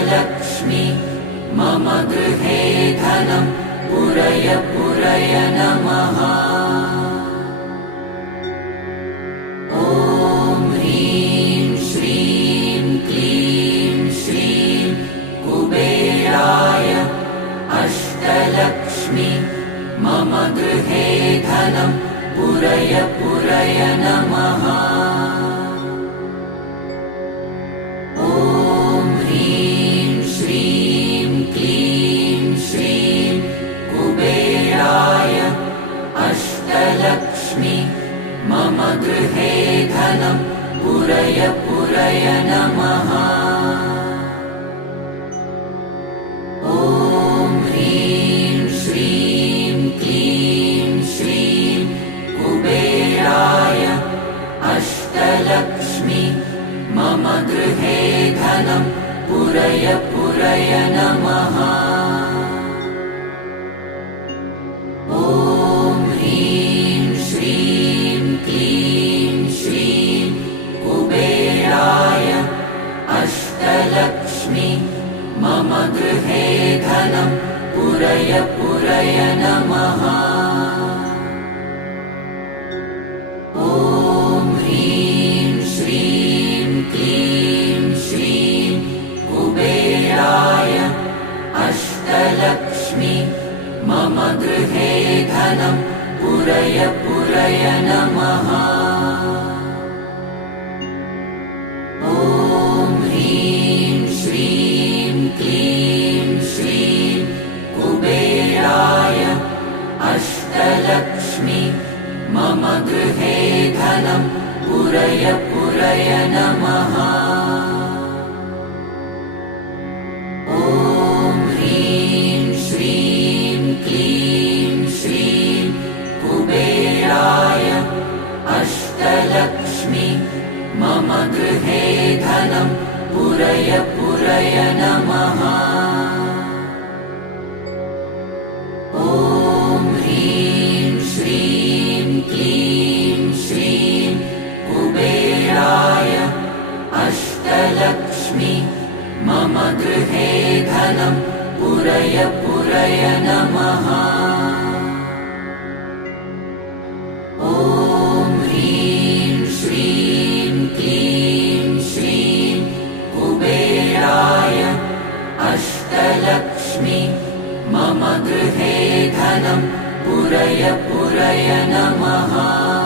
अष्टलक्ष्मी मम गृहे धनं पुरय पुरय नमः। ॐ ह्रीं श्रीं क्लीं श्रीं कुबेराय अष्टलक्ष्मी मम गृहे धनं पुरय पुरय नमः। ॐ ह्रीं श्रीं क्लीं श्रीं कुबेराय अष्टलक्ष्मी मम गृहे धनं पुरय पुरय नमः। ॐ ह्रीं श्रीं क्लीं श्रीं कुबेराय अष्टलक्ष्मी मम गृहे धनं पुरय पुरय नमः। ॐ ह्रीं श्रीं क्लीं श्रीं कुबेराय अष्टलक्ष्मी मम गृहे धनं पुरय पुरय नमः। ॐ ह्रीं श्रीं क्लीं श्रीं कुबेराय अष्टलक्ष्मी मम गृहे धनं पुरय पुरय नमः। ॐ ह्रीं श्रीं क्लीं श्रीं कुबेराय अष्टलक्ष्मी मम गृहे धनं पुरय पुरय नमः। ॐ ह्रीं श्रीं क्लीं श्रीं कुबेराय अष्टलक्ष्मी मम गृहे धनं पुरय पुरय नमः। ॐ ह्रीं श्रीं क्लीं श्रीं कुबेराय अष्टलक्ष्मी मम गृहे धनं पुरय पुरय नमः। ॐ ह्रीं श्रीं क्लीं श्रीं कुबेराय अष्टलक्ष्मी मम गृहे धनं पुरय पुरय नमः।